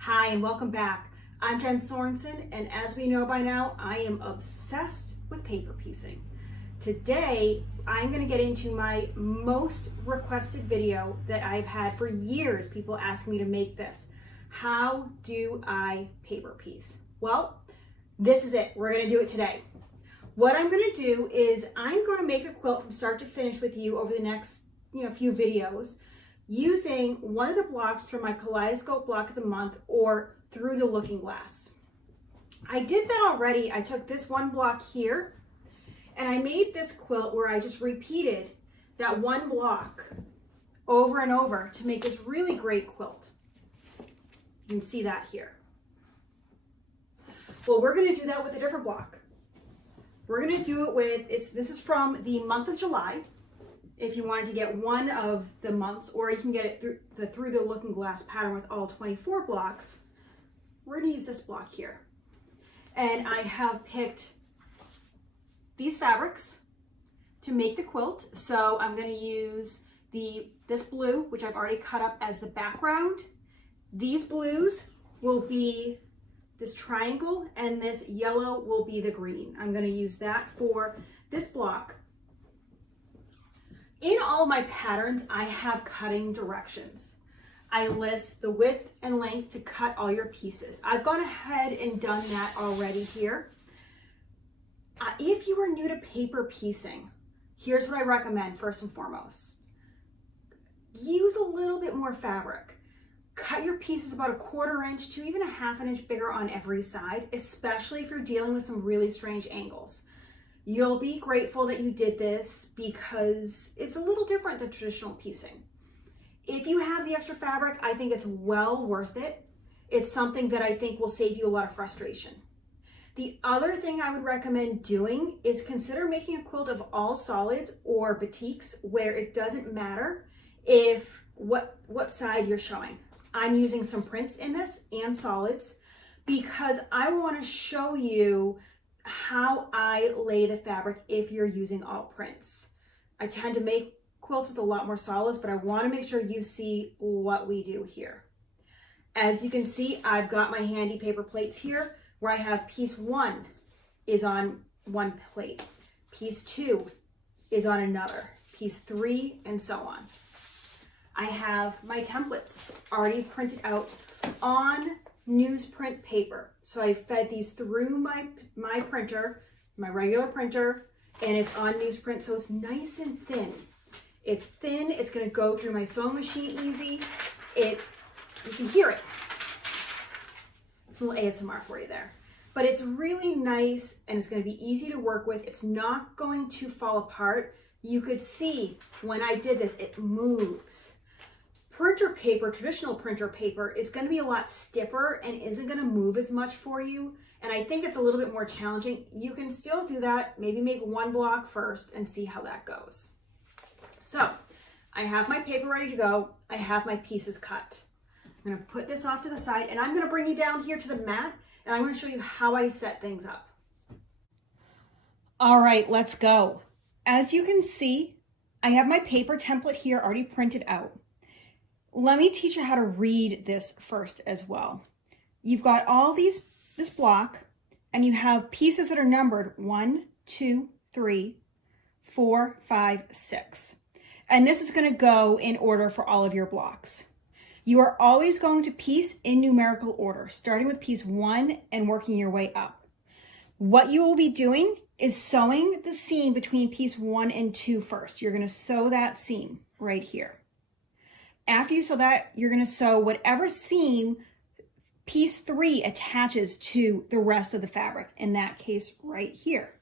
Hi and welcome back. I'm Jen Sorensen, and as we know by now, I am obsessed with paper piecing. Today, I'm going to get into my most requested video that I've had for years. People ask me to make this. How do I paper piece? Well, this is it. We're going to do it today. What I'm going to do is I'm going to make a quilt from start to finish with you over the next few videos, using one of the blocks from my Kaleidoscope Block of the Month or Through the Looking Glass. I did that already. I took this one block here and I made this quilt where I just repeated that one block over and over to make this really great quilt. You can see that here. Well, we're going to do that with a different block. We're going to do it with, this is from the month of July. If you wanted to get one of the months, or you can get it through the Looking Glass pattern with all 24 blocks, we're going to use this block here. And I have picked these fabrics to make the quilt. So I'm going to use this blue, which I've already cut up as the background. These blues will be this triangle, and this yellow will be the green. I'm going to use that for this block. In all of my patterns, I have cutting directions. I list the width and length to cut all your pieces. I've gone ahead and done that already here. If you are new to paper piecing, here's what I recommend first and foremost. Use a little bit more fabric. Cut your pieces about 1/4 inch to even 1/2 inch bigger on every side, especially if you're dealing with some really strange angles. You'll be grateful that you did this because it's a little different than traditional piecing. If you have the extra fabric, I think it's well worth it. It's something that I think will save you a lot of frustration. The other thing I would recommend doing is consider making a quilt of all solids or batiks where it doesn't matter if what side you're showing. I'm using some prints in this and solids because I want to show you how I lay the fabric if you're using all prints. I tend to make quilts with a lot more solids, but I want to make sure you see what we do here. As you can see, I've got my handy paper plates here where I have piece 1 is on one plate, piece 2 is on another, piece 3, and so on. I have my templates already printed out on newsprint paper. So I fed these through my printer, my regular printer, and it's on newsprint, so it's nice and thin. It's thin, it's gonna go through my sewing machine easy. You can hear it. It's a little ASMR for you there. But it's really nice and it's gonna be easy to work with. It's not going to fall apart. You could see when I did this, it moves. Printer paper, traditional printer paper, is going to be a lot stiffer and isn't going to move as much for you. And I think it's a little bit more challenging. You can still do that. Maybe make one block first and see how that goes. So I have my paper ready to go. I have my pieces cut. I'm going to put this off to the side and I'm going to bring you down here to the mat and I'm going to show you how I set things up. All right, let's go. As you can see, I have my paper template here already printed out. Let me teach you how to read this first as well. You've got all this block and you have pieces that are numbered 1, 2, 3, 4, 5, 6. And this is going to go in order for all of your blocks. You are always going to piece in numerical order, starting with piece 1 and working your way up. What you will be doing is sewing the seam between piece 1 and 2 first. You're going to sew that seam right here. After you sew that, you're going to sew whatever seam piece 3 attaches to the rest of the fabric, in that case right here.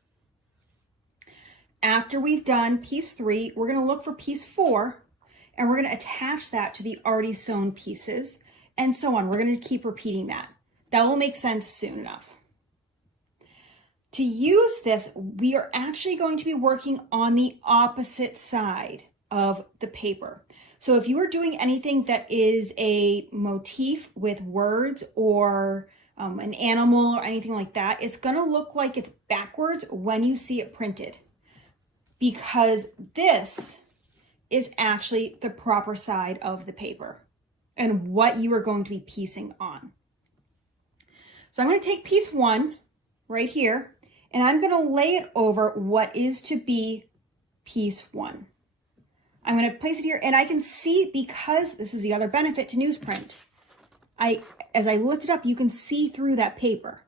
After we've done piece 3, we're going to look for piece 4 and we're going to attach that to the already sewn pieces and so on. We're going to keep repeating that. That will make sense soon enough. To use this, we are actually going to be working on the opposite side of the paper. So if you are doing anything that is a motif with words or an animal or anything like that, it's going to look like it's backwards when you see it printed, because this is actually the proper side of the paper and what you are going to be piecing on. So I'm going to take piece 1 right here, and I'm going to lay it over what is to be piece 1. I'm going to place it here, and I can see, because this is the other benefit to newsprint, as I lift it up, you can see through that paper.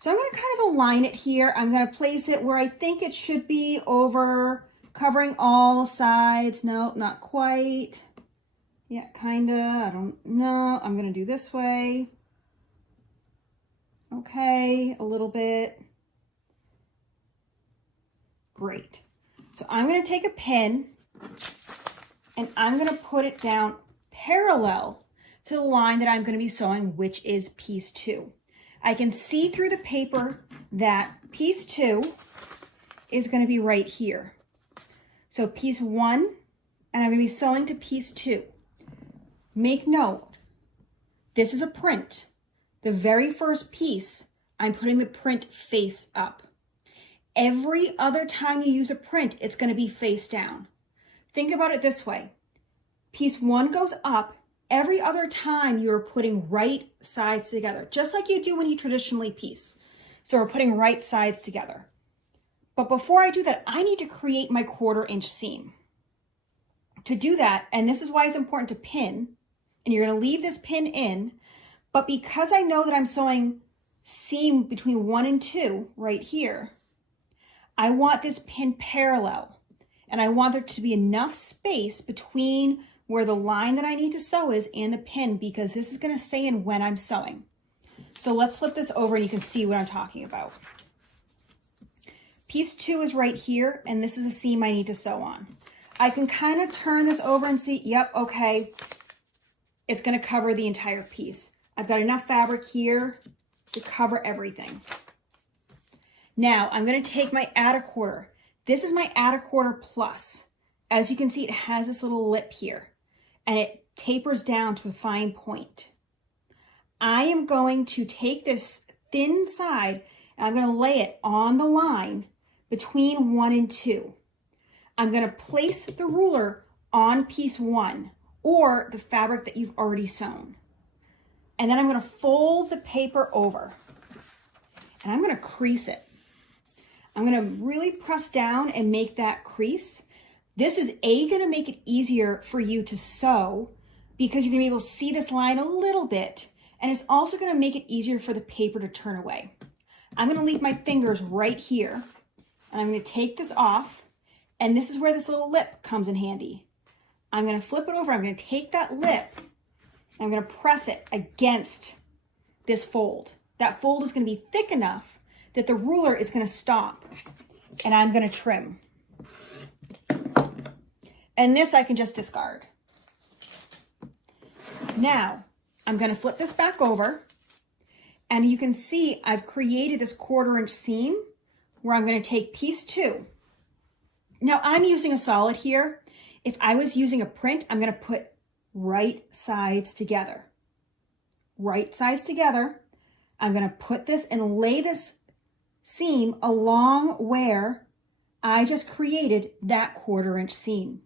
So I'm going to kind of align it here. I'm going to place it where I think it should be, over covering all sides. No, not quite. Yeah, kind of. I don't know. I'm going to do this way. Okay, a little bit. Great. So I'm going to take a pin and I'm going to put it down parallel to the line that I'm going to be sewing, which is piece 2. I can see through the paper that piece 2 is going to be right here. So piece 1, and I'm going to be sewing to piece 2. Make note, this is a print. The very first piece, I'm putting the print face up. Every other time you use a print, it's going to be face down. Think about it this way. Piece 1 goes up every other time you're putting right sides together, just like you do when you traditionally piece. So we're putting right sides together. But before I do that, I need to create my 1/4 inch seam. To do that, and this is why it's important to pin, and you're going to leave this pin in, but because I know that I'm sewing seam between 1 and 2 right here, I want this pin parallel, and I want there to be enough space between where the line that I need to sew is and the pin, because this is going to stay in when I'm sewing. So let's flip this over and you can see what I'm talking about. Piece 2 is right here, and this is a seam I need to sew on. I can kind of turn this over and see, yep, okay, it's going to cover the entire piece. I've got enough fabric here to cover everything. Now I'm going to take my add a 1/4. This is my add a 1/4 plus. As you can see, it has this little lip here, and it tapers down to a fine point. I am going to take this thin side and I'm going to lay it on the line between 1 and 2. I'm going to place the ruler on piece 1 or the fabric that you've already sewn. And then I'm going to fold the paper over and I'm going to crease it. I'm going to really press down and make that crease. This is going to make it easier for you to sew because you're going to be able to see this line a little bit, and it's also going to make it easier for the paper to turn away. I'm going to leave my fingers right here, and I'm going to take this off, and this is where this little lip comes in handy. I'm going to flip it over. I'm going to take that lip, and I'm going to press it against this fold. That fold is going to be thick enough that the ruler is going to stop, and I'm going to trim. And this I can just discard. Now, I'm going to flip this back over, and you can see I've created this 1/4 inch seam where I'm going to take piece 2. Now, I'm using a solid here. If I was using a print, I'm going to put right sides together. Right sides together. I'm going to put this and lay this seam along where I just created that 1/4 inch seam.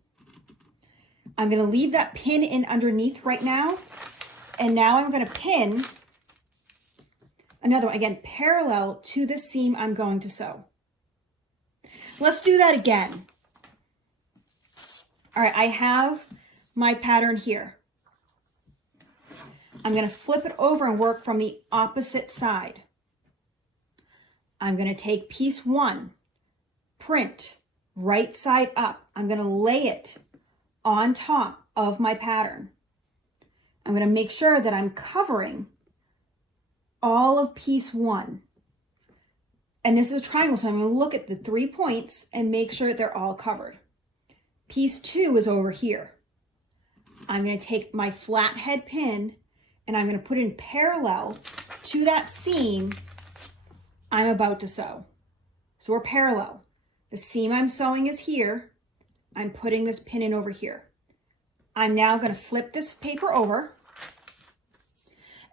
I'm going to leave that pin in underneath right now. And now I'm going to pin another one, again, parallel to the seam I'm going to sew. Let's do that again. All right, I have my pattern here. I'm going to flip it over and work from the opposite side. I'm going to take piece 1, print, right side up. I'm going to lay it on top of my pattern. I'm going to make sure that I'm covering all of piece 1. And this is a triangle, so I'm going to look at the 3 points and make sure they're all covered. Piece 2 is over here. I'm going to take my flathead pin and I'm going to put it in parallel to that seam I'm about to sew. So we're parallel. The seam I'm sewing is here. I'm putting this pin in over here. I'm now going to flip this paper over.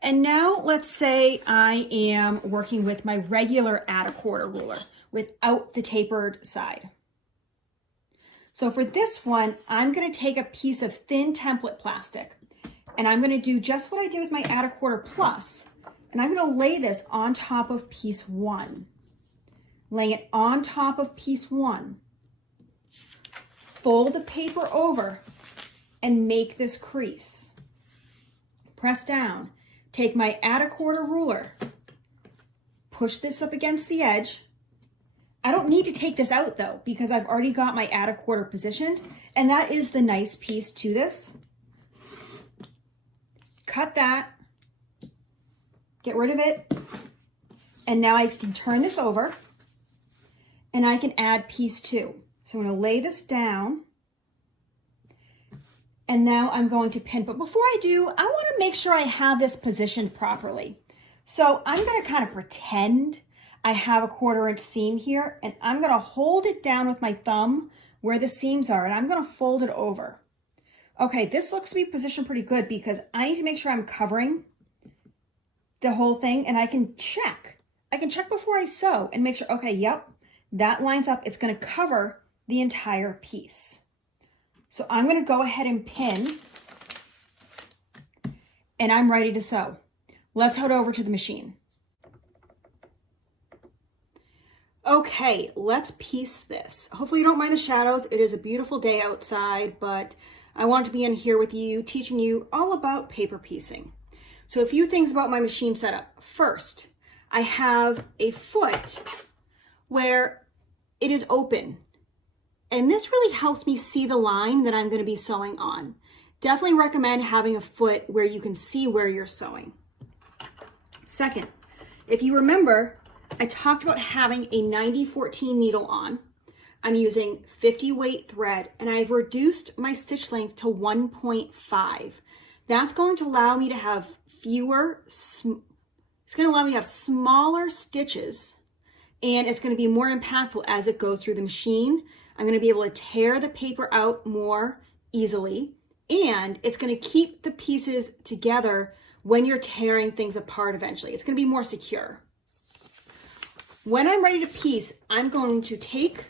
And now let's say I am working with my regular add a 1/4 ruler without the tapered side. So for this one, I'm going to take a piece of thin template plastic and I'm going to do just what I did with my add a 1/4 plus, And I'm going to lay this on top of piece 1. Laying it on top of piece 1. Fold the paper over and make this crease. Press down. Take my add a quarter ruler. Push this up against the edge. I don't need to take this out though, because I've already got my add a quarter positioned, and that is the nice piece to this. Cut that, get rid of it, and now I can turn this over and I can add piece 2. So I'm going to lay this down, and now I'm going to pin. But before I do, I want to make sure I have this positioned properly. So I'm going to kind of pretend I have a 1/4 inch seam here, and I'm going to hold it down with my thumb where the seams are, and I'm going to fold it over. Okay, this looks to be positioned pretty good because I need to make sure I'm covering the whole thing, and I can check. I can check before I sew and make sure, okay, yep, that lines up. It's going to cover the entire piece. So I'm going to go ahead and pin, and I'm ready to sew. Let's head over to the machine. Okay, let's piece this. Hopefully you don't mind the shadows. It is a beautiful day outside, but I wanted to be in here with you, teaching you all about paper piecing. So a few things about my machine setup. First, I have a foot where it is open. And this really helps me see the line that I'm going to be sewing on. Definitely recommend having a foot where you can see where you're sewing. Second, if you remember, I talked about having a 90-14 needle on. I'm using 50 weight thread, and I've reduced my stitch length to 1.5. That's going to allow me to have it's going to allow me to have smaller stitches, and it's going to be more impactful as it goes through the machine. I'm going to be able to tear the paper out more easily, and it's going to keep the pieces together when you're tearing things apart eventually. It's going to be more secure. When I'm ready to piece, I'm going to take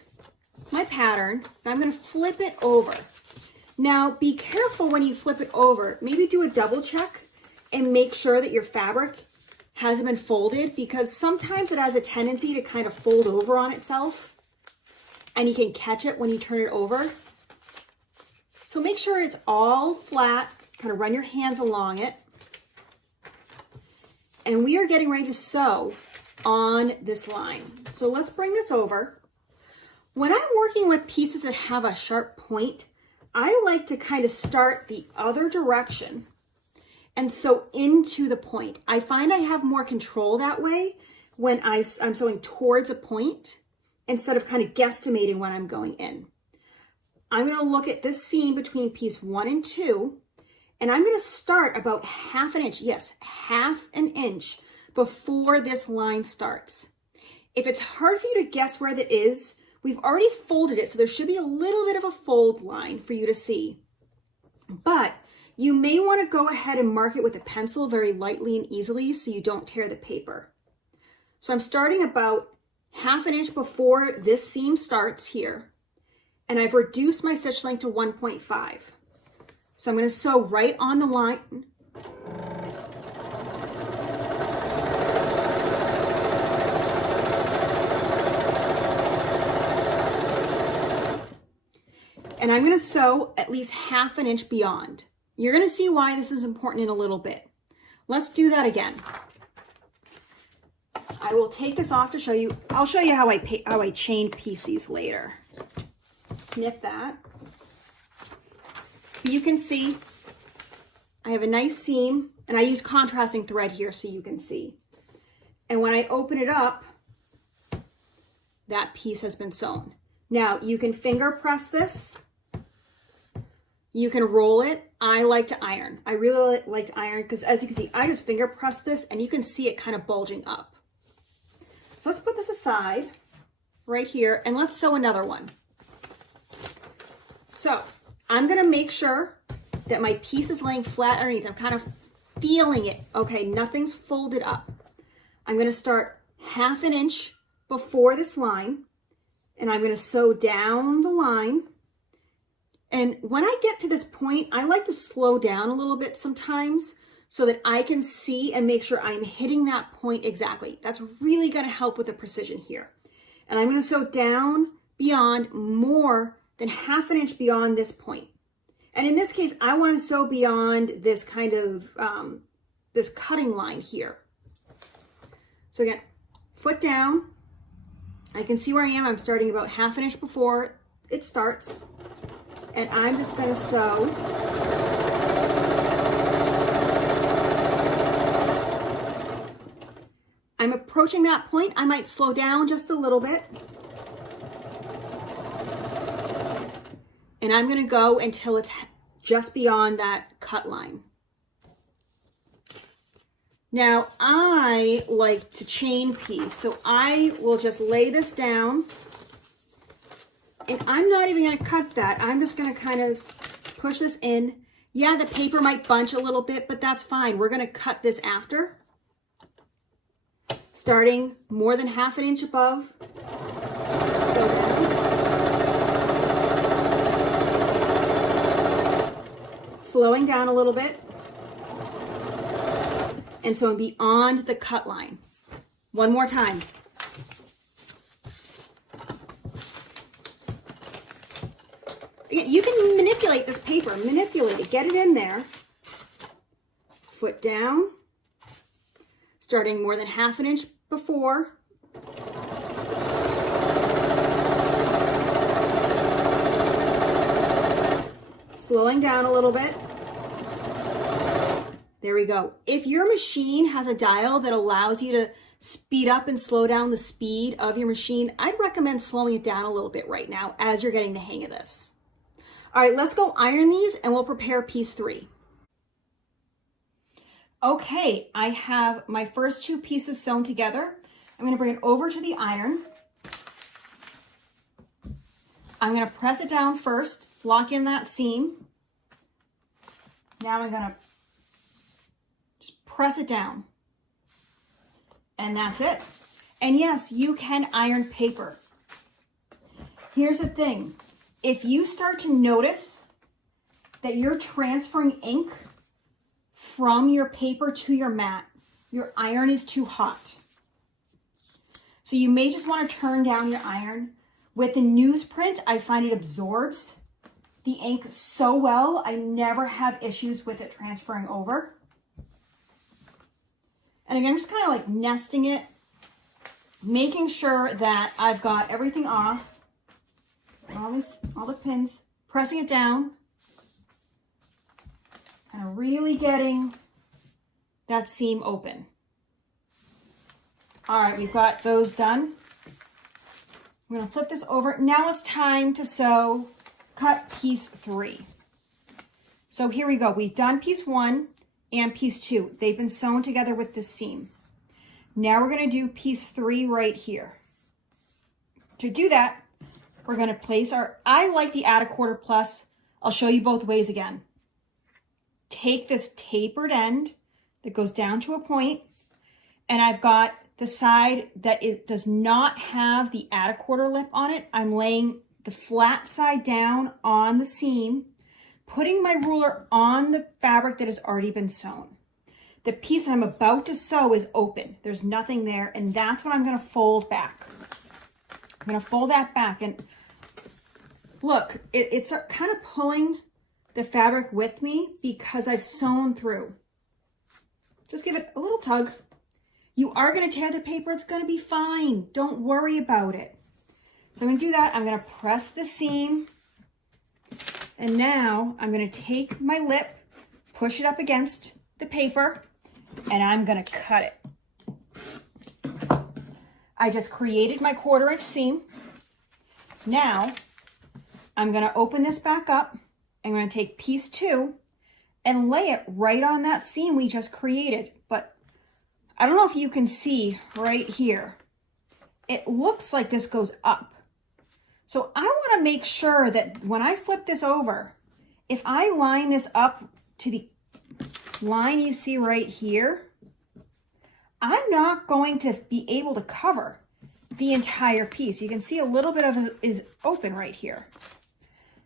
my pattern and I'm going to flip it over. Now, be careful when you flip it over. Maybe do a double check and make sure that your fabric hasn't been folded, because sometimes it has a tendency to kind of fold over on itself, and you can catch it when you turn it over. So make sure it's all flat, kind of run your hands along it. And we are getting ready to sew on this line. So let's bring this over. When I'm working with pieces that have a sharp point, I like to kind of start the other direction and sew into the point. I find I have more control that way when I'm sewing towards a point instead of kind of guesstimating when I'm going in. I'm going to look at this seam between piece 1 and 2, and I'm going to start about ½ inch, yes, ½ inch before this line starts. If it's hard for you to guess where that is, we've already folded it, so there should be a little bit of a fold line for you to see. But you may want to go ahead and mark it with a pencil very lightly and easily so you don't tear the paper. So I'm starting about ½ inch before this seam starts here, and I've reduced my stitch length to 1.5. So I'm going to sew right on the line. And I'm going to sew at least ½ inch beyond. You're going to see why this is important in a little bit. Let's do that again. I will take this off to show you. I'll show you how I chain piece these later. Snip that. You can see I have a nice seam, and I use contrasting thread here so you can see. And when I open it up, that piece has been sewn. Now you can finger press this. You can roll it. I like to iron. I really like to iron because, as you can see, I just finger press this and you can see it kind of bulging up. So let's put this aside right here and let's sew another one. So I'm going to make sure that my piece is laying flat underneath. I'm kind of feeling it. Okay, nothing's folded up. I'm going to start ½ inch before this line, and I'm going to sew down the line. And when I get to this point, I like to slow down a little bit sometimes so that I can see and make sure I'm hitting that point exactly. That's really gonna help with the precision here. And I'm gonna sew down beyond more than 1/2 inch beyond this point. And in this case, I wanna sew beyond this kind of, this cutting line here. So again, foot down. I can see where I am. I'm starting about 1/2 inch before it starts. And I'm just gonna sew. I'm approaching that point. I might slow down just a little bit. And I'm gonna go until it's just beyond that cut line. Now, I like to chain piece, so I will just lay this down, and I'm not even gonna cut that. I'm just gonna kind of push this in. Yeah, the paper might bunch a little bit, but that's fine. We're gonna cut this after. Starting more than 1/2 inch above. So slowing down a little bit. And so beyond the cut line. One more time. Again, you can manipulate this paper, manipulate it, get it in there. Foot down, starting more than 1/2 inch before. Slowing down a little bit. There we go. If your machine has a dial that allows you to speed up and slow down the speed of your machine, I'd recommend slowing it down a little bit right now as you're getting the hang of this. All right, let's go iron these and we'll prepare piece 3. Okay, I have my first 2 pieces sewn together. I'm gonna bring it over to the iron. I'm gonna press it down first, lock in that seam. Now I'm gonna just press it down. And that's it. And yes, you can iron paper. Here's the thing. If you start to notice that you're transferring ink from your paper to your mat, your iron is too hot. So you may just want to turn down your iron. With the newsprint, I find it absorbs the ink so well. I never have issues with it transferring over. And again, I'm just kind of like nesting it, making sure that I've got everything off, all the pins, pressing it down, and really getting that seam open. All right, we've got those done. I'm gonna flip this over. Now it's time to cut piece 3. So here we go. We've done piece 1 and piece 2. They've been sewn together with this seam. Now we're gonna do piece 3 right here. To do that, we're gonna place I like the add a quarter plus. I'll show you both ways again. Take this tapered end that goes down to a point, and I've got the side that does not have the add a quarter lip on it. I'm laying the flat side down on the seam, putting my ruler on the fabric that has already been sewn. The piece that I'm about to sew is open. There's nothing there, and that's what I'm gonna fold back. I'm gonna fold that back, and look, it's kind of pulling the fabric with me because I've sewn through. Just give it a little tug. You are gonna tear the paper, it's gonna be fine. Don't worry about it. So I'm gonna do that. I'm gonna press the seam, and now I'm gonna take my lip, push it up against the paper, and I'm gonna cut it. I just created my 1/4 inch seam. Now I'm gonna open this back up. I'm gonna take piece 2 and lay it right on that seam we just created. But I don't know if you can see right here. It looks like this goes up. So I wanna make sure that when I flip this over, if I line this up to the line you see right here, I'm not going to be able to cover the entire piece. You can see a little bit of it is open right here.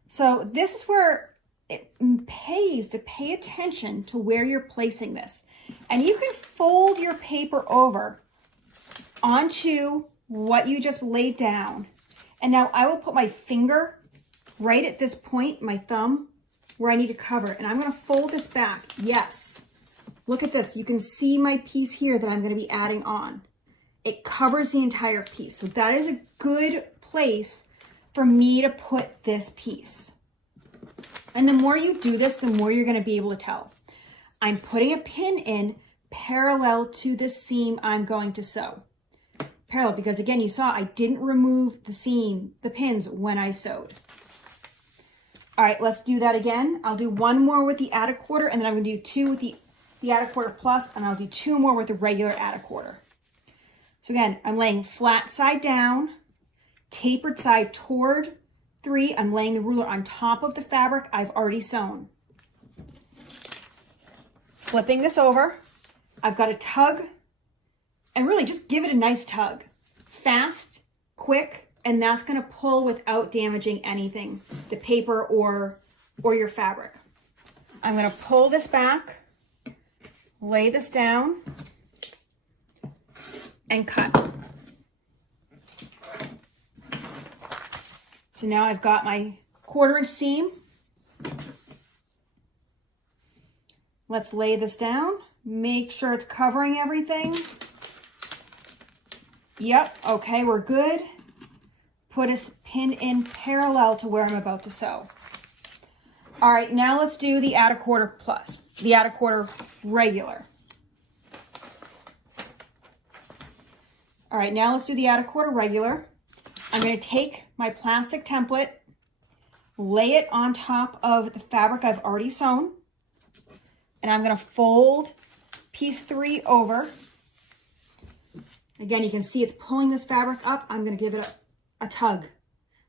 So this is where it pays to pay attention to where you're placing this. And you can fold your paper over onto what you just laid down. And now I will put my finger right at this point, my thumb, where I need to cover it. And I'm going to fold this back. Yes. Look at this. You can see my piece here that I'm going to be adding on. It covers the entire piece. So that is a good place for me to put this piece. And the more you do this, the more you're going to be able to tell. I'm putting a pin in parallel to the seam I'm going to sew. Parallel, because again, you saw I didn't remove the seam, the pins when I sewed. All right, let's do that again. I'll do one more with the add a quarter, and then I'm going to do two with the add a quarter plus, and I'll do two more with the regular add a quarter. So again, I'm laying flat side down, tapered side toward 3. I'm laying the ruler on top of the fabric I've already sewn. Flipping this over, I've got a tug, and really just give it a nice tug. Fast, quick, and that's going to pull without damaging anything, the paper or your fabric. I'm going to pull this back, lay this down, and cut. So now I've got my 1/4 inch seam. Let's lay this down. Make sure it's covering everything. Yep, okay, we're good. Put a pin in parallel to where I'm about to sew. All right, now let's do the add a quarter plus, the add a quarter regular. All right, now let's do the add a quarter regular. I'm going to take my plastic template, lay it on top of the fabric I've already sewn, and I'm going to fold piece 3 over. Again, you can see it's pulling this fabric up. I'm going to give it a tug.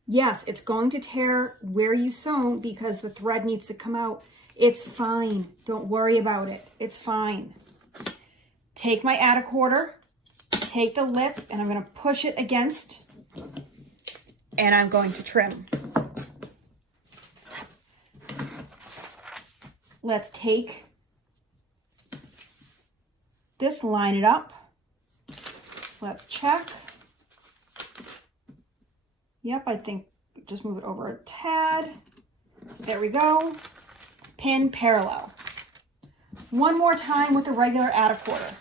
Yes, it's going to tear where you sewn because the thread needs to come out. It's fine. Don't worry about it. It's fine. Take my add a quarter, take the lip, and I'm going to push it against, and I'm going to trim. Let's take this, line it up. Let's check. Yep, I think just move it over a tad. There we go. Pin parallel. One more time with the regular add a quarter.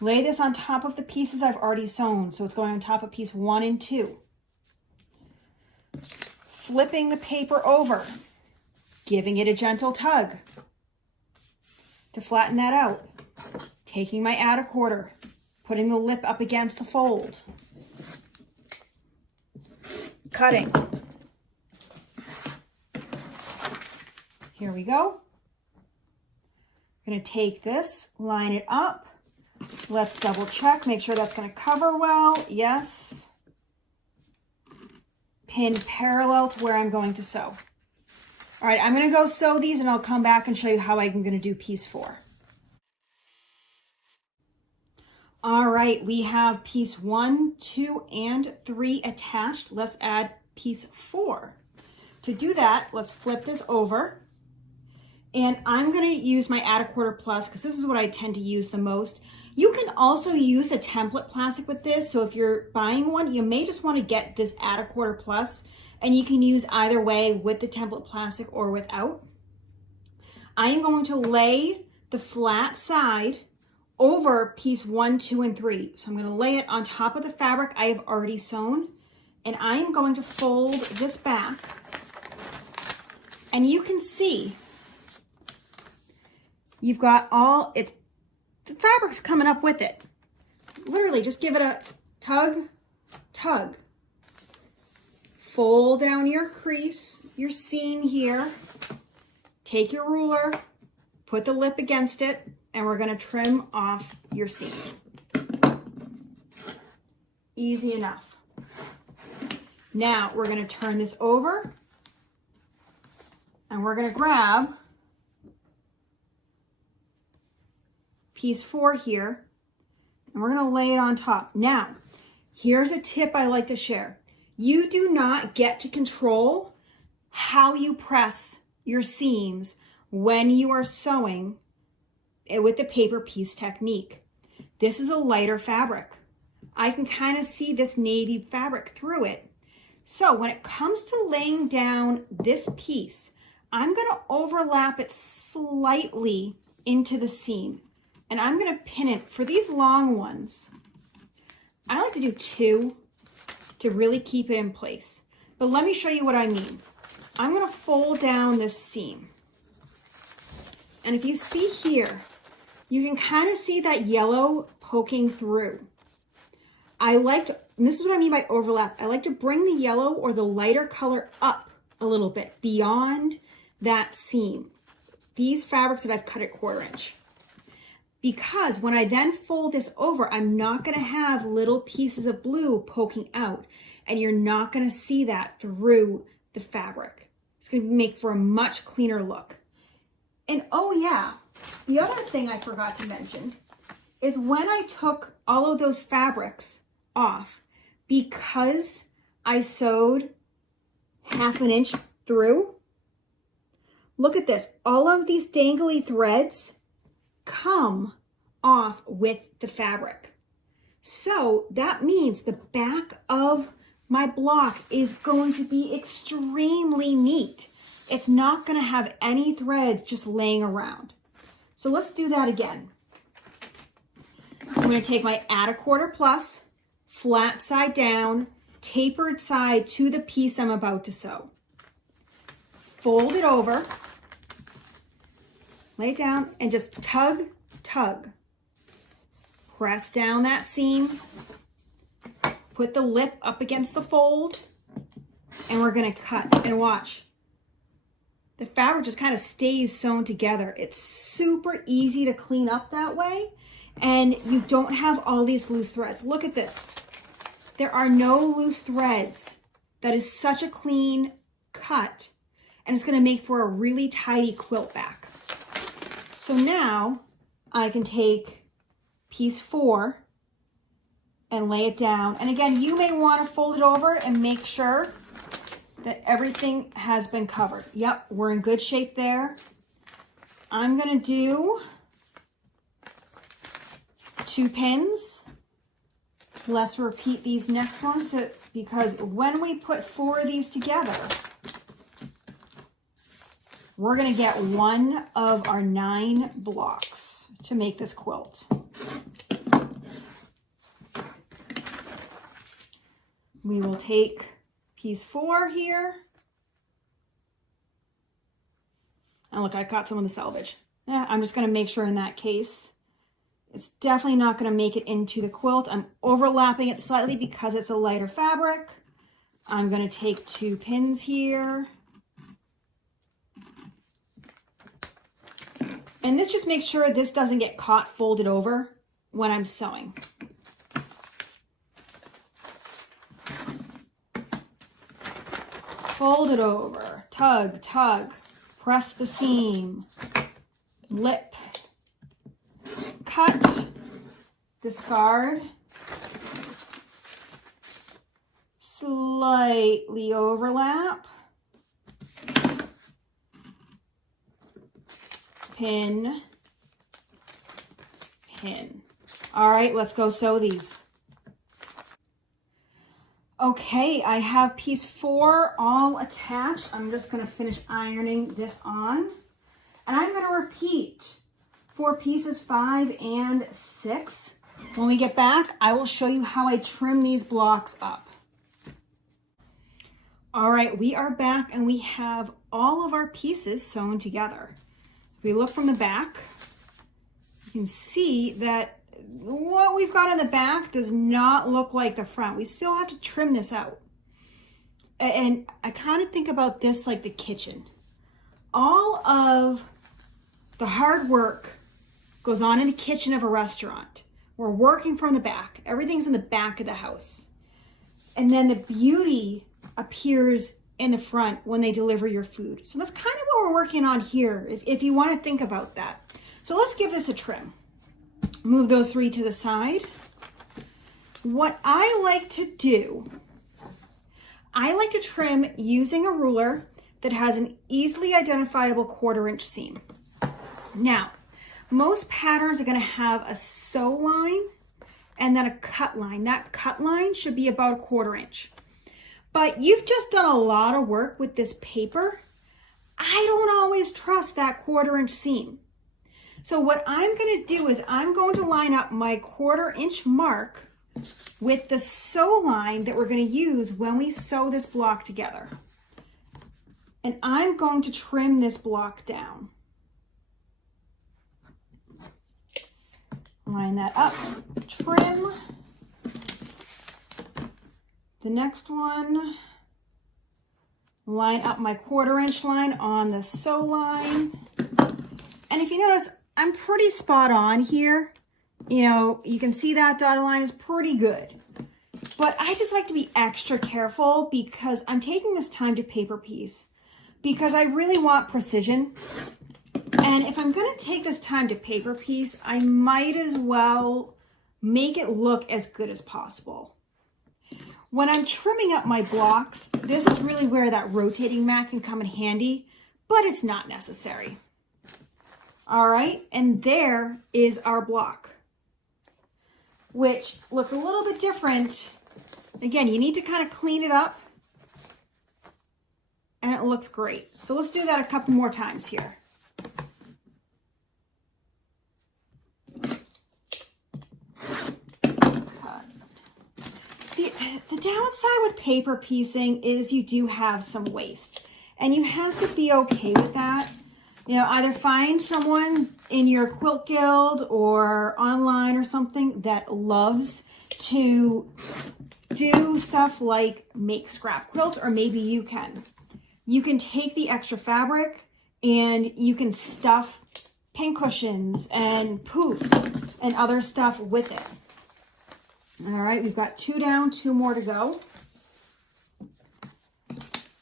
Lay this on top of the pieces I've already sewn, so it's going on top of piece 1 and 2. Flipping the paper over, giving it a gentle tug to flatten that out. Taking my add a quarter, putting the lip up against the fold. Cutting. Here we go. I'm going to take this, line it up. Let's double check, make sure that's going to cover well. Yes. Pin parallel to where I'm going to sew. All right, I'm going to go sew these and I'll come back and show you how I'm going to do piece 4. All right, we have piece 1, 2, and 3 attached. Let's add piece 4. To do that, let's flip this over. And I'm going to use my add a quarter plus because this is what I tend to use the most. You can also use a template plastic with this. So if you're buying one, you may just want to get this add a quarter plus, and you can use either way with the template plastic or without. I am going to lay the flat side over piece 1, 2, and 3. So I'm going to lay it on top of the fabric I have already sewn, and I am going to fold this back, and you can see you've got all, the fabric's coming up with it. Literally just give it a tug, tug. Fold down your crease, your seam here. Take your ruler, put the lip against it, and we're going to trim off your seam. Easy enough. Now we're going to turn this over, and we're going to grab piece 4 here, and we're going to lay it on top. Now, here's a tip I like to share. You do not get to control how you press your seams when you are sewing with the paper piece technique. This is a lighter fabric. I can kind of see this navy fabric through it. So when it comes to laying down this piece, I'm going to overlap it slightly into the seam, and I'm going to pin it. For these long ones, I like to do 2 to really keep it in place. But let me show you what I mean. I'm going to fold down this seam. And if you see here, you can kind of see that yellow poking through. And this is what I mean by overlap. I like to bring the yellow or the lighter color up a little bit beyond that seam. These fabrics that I've cut at 1/4 inch. Because when I then fold this over, I'm not going to have little pieces of blue poking out, and you're not going to see that through the fabric. It's going to make for a much cleaner look. And oh yeah, the other thing I forgot to mention is when I took all of those fabrics off, because I sewed 1/2 inch through, look at this. All of these dangly threads come off with the fabric. So that means the back of my block is going to be extremely neat. It's not going to have any threads just laying around. So let's do that again. I'm going to take my add a 1/4 plus, flat side down, tapered side to the piece I'm about to sew. Fold it over, lay it down, and just tug, tug. Press down that seam, put the lip up against the fold, and we're going to cut. And watch. The fabric just kind of stays sewn together. It's super easy to clean up that way, and you don't have all these loose threads. Look at this. There are no loose threads. That is such a clean cut, and it's going to make for a really tidy quilt back. So now I can take piece 4 and lay it down. And again, you may want to fold it over and make sure that everything has been covered. Yep, we're in good shape there. I'm going to do 2 pins. Let's repeat these next ones because when we put 4 of these together, we're going to get one of our 9 blocks to make this quilt. We will take piece 4 here. And look, I got some of the selvage. Yeah, I'm just going to make sure in that case. It's definitely not going to make it into the quilt. I'm overlapping it slightly because it's a lighter fabric. I'm going to take 2 pins here. And this just makes sure this doesn't get caught folded over when I'm sewing. Fold it over, tug, tug, press the seam, lip, cut, discard, slightly overlap, pin, pin. All right, let's go sew these. Okay, I have piece 4 all attached. I'm just going to finish ironing this on. And I'm going to repeat for pieces 5 and 6. When we get back, I will show you how I trim these blocks up. All right, we are back and we have all of our pieces sewn together. If we look from the back, you can see that what we've got in the back does not look like the front. We still have to trim this out. And I kind of think about this like the kitchen. All of the hard work goes on in the kitchen of a restaurant. We're working from the back. Everything's in the back of the house. And then the beauty appears in the front when they deliver your food. So that's kind of what we're working on here, if you want to think about that. So let's give this a trim. Move those 3 to the side. What I like to do, I like to trim using a ruler, that has an easily identifiable 1/4 inch seam. Now, most patterns are going to have a sew line and then a cut line. That cut line should be about a 1/4 inch. But you've just done a lot of work with this paper. I don't always trust that 1/4 inch seam. So what I'm going to do is I'm going to line up my 1/4 inch mark with the sew line that we're going to use when we sew this block together. And I'm going to trim this block down. Line that up, trim. The next one, line up my 1/4 inch line on the sew line. And if you notice, I'm pretty spot on here. You know, you can see that dotted line is pretty good. But I just like to be extra careful because I'm taking this time to paper piece because I really want precision. And if I'm going to take this time to paper piece, I might as well make it look as good as possible. When I'm trimming up my blocks, this is really where that rotating mat can come in handy, but it's not necessary. All right, and there is our block, which looks a little bit different. Again, you need to kind of clean it up, and it looks great. So let's do that a couple more times here. The downside with paper piecing is you do have some waste, and you have to be okay with that. You know, either find someone in your quilt guild or online or something that loves to do stuff like make scrap quilts, or maybe you can. You can take the extra fabric and you can stuff pin cushions and poofs and other stuff with it. All right, we've got 2 down, 2 more to go.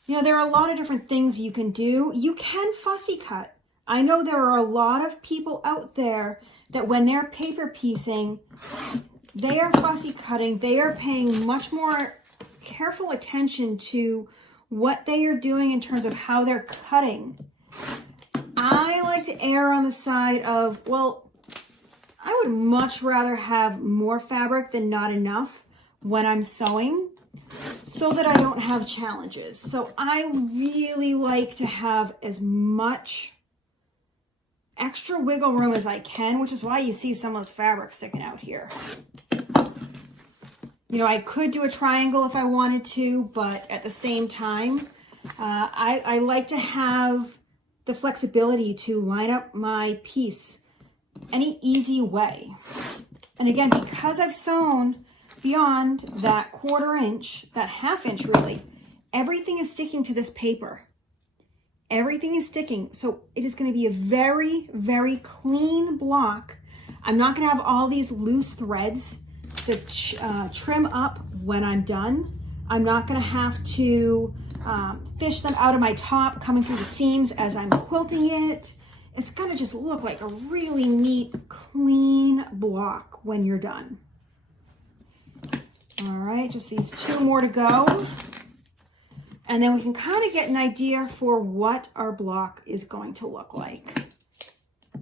You know, there are a lot of different things you can do. You can fussy cut. I know there are a lot of people out there that when they're paper piecing, they are fussy cutting. They are paying much more careful attention to what they are doing in terms of how they're cutting. I like to err on the side of, well, I would much rather have more fabric than not enough when I'm sewing so that I don't have challenges. So I really like to have as much extra wiggle room as I can, which is why you see some of this fabric sticking out here. You know, I could do a triangle if I wanted to, but at the same time, I like to have the flexibility to line up my piece any easy way. And again, because I've sewn beyond that 1/4 inch, that 1/2 inch really, everything is sticking to this paper. Everything is sticking. So it is going to be a very, very clean block. I'm not going to have all these loose threads to trim up when I'm done. I'm not going to have to fish them out of my top coming through the seams as I'm quilting it. It's going to just look like a really neat, clean block when you're done. All right, just these 2 more to go. And then we can kind of get an idea for what our block is going to look like.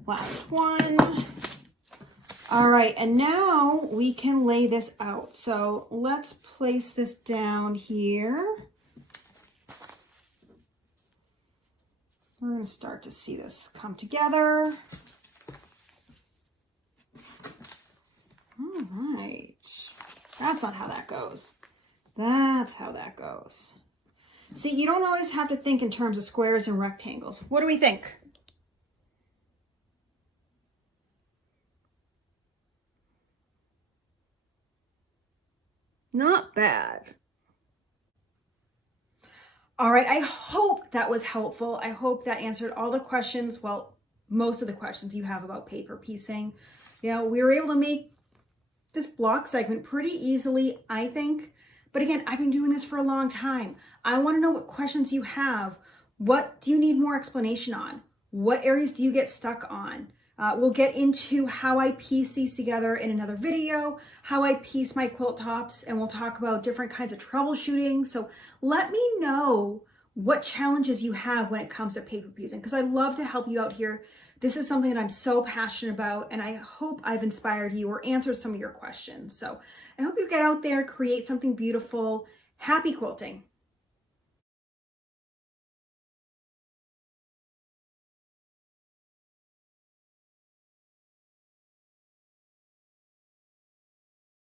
Last one. All right, and now we can lay this out. So let's place this down here. We're going to start to see this come together. All right. That's not how that goes. That's how that goes. See, you don't always have to think in terms of squares and rectangles. What do we think? Not bad. All right, I hope that was helpful. I hope that answered all the questions, well, most of the questions you have about paper piecing. You know, we were able to make this block segment pretty easily, I think. But again, I've been doing this for a long time. I want to know what questions you have. What do you need more explanation on? What areas do you get stuck on? We'll get into how I piece these together in another video, how I piece my quilt tops, and we'll talk about different kinds of troubleshooting. So let me know what challenges you have when it comes to paper piecing, because I love to help you out here. This is something that I'm so passionate about, and I hope I've inspired you or answered some of your questions. So I hope you get out there, create something beautiful. Happy quilting.